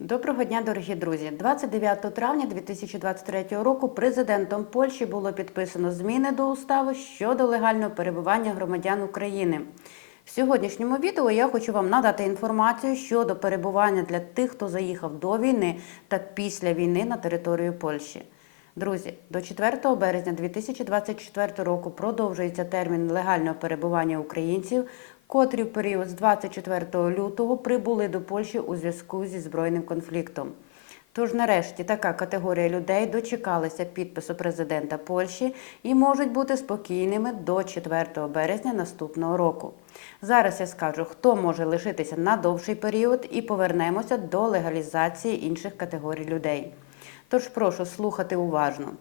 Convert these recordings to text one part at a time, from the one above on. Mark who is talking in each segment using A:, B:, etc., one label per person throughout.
A: Доброго дня, дорогі друзі. 29 травня 2023 року президентом Польщі було підписано зміни до устави щодо легального перебування громадян України. В сьогоднішньому відео я хочу вам надати інформацію щодо перебування для тих, хто заїхав до війни та після війни на територію Польщі. Друзі, до 4 березня 2024 року продовжується термін легального перебування українців, котрі в період з 24 лютого прибули до Польщі у зв'язку зі збройним конфліктом. Тож, нарешті, така категорія людей дочекалася підпису президента Польщі і можуть бути спокійними до 4 березня наступного року. Зараз я скажу, хто може лишитися на довший період, і повернемося до легалізації інших категорій людей. Тож прошу слухати уважно.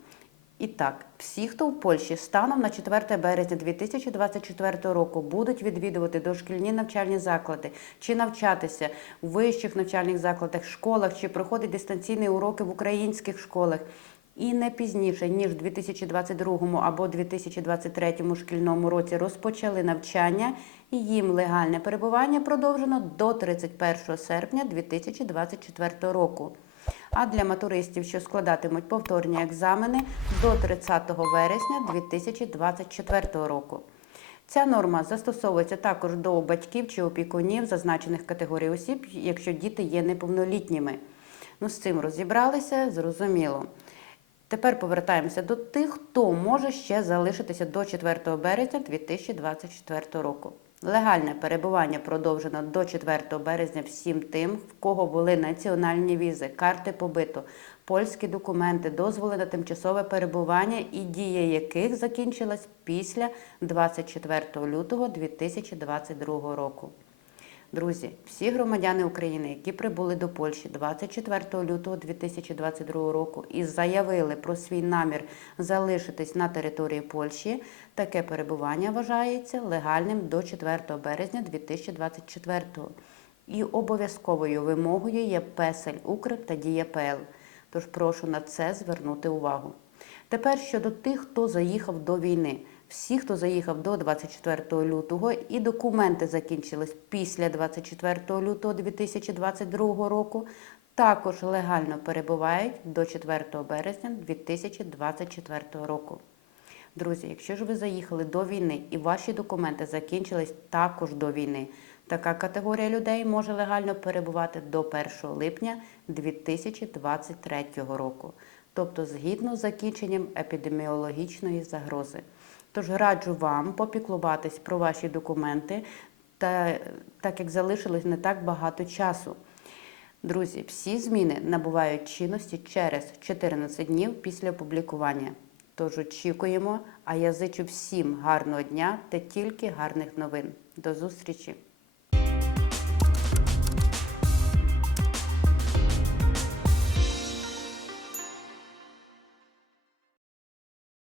A: І так, всі, хто в Польщі станом на 4 березня 2024 року будуть відвідувати дошкільні навчальні заклади, чи навчатися в вищих навчальних закладах, школах, чи проходити дистанційні уроки в українських школах, і не пізніше ніж в 2022 або 2023 шкільному році розпочали навчання, і їм легальне перебування продовжено до 31 серпня 2024 року. А для матуристів, що складатимуть повторні екзамени до 30 вересня 2024 року. Ця норма застосовується також до батьків чи опікунів зазначених категорій осіб, якщо діти є неповнолітніми. Ну, з цим розібралися, зрозуміло. Тепер повертаємося до тих, хто може ще залишитися до 4 березня 2024 року. Легальне перебування продовжено до 4 березня всім тим, в кого були національні візи, карти побиту, польські документи, дозволи на тимчасове перебування і дія яких закінчилась після 24 лютого 2022 року. Друзі, всі громадяни України, які прибули до Польщі 24 лютого 2022 року і заявили про свій намір залишитись на території Польщі, таке перебування вважається легальним до 4 березня 2024 І обов'язковою вимогою є песель Укр та Дія ПЛ. Тож прошу на це звернути увагу. Тепер щодо тих, хто заїхав до війни. Всі, хто заїхав до 24 лютого і документи закінчились після 24 лютого 2022 року, також легально перебувають до 4 березня 2024 року. Друзі, якщо ж ви заїхали до війни і ваші документи закінчились також до війни, така категорія людей може легально перебувати до 1 липня 2023 року, тобто згідно з закінченням епідеміологічної загрози. Тож раджу вам попіклуватись про ваші документи, та так як залишилось не так багато часу. Друзі, всі зміни набувають чинності через 14 днів після опублікування. Тож очікуємо, а я зичу всім гарного дня та тільки гарних новин. До зустрічі!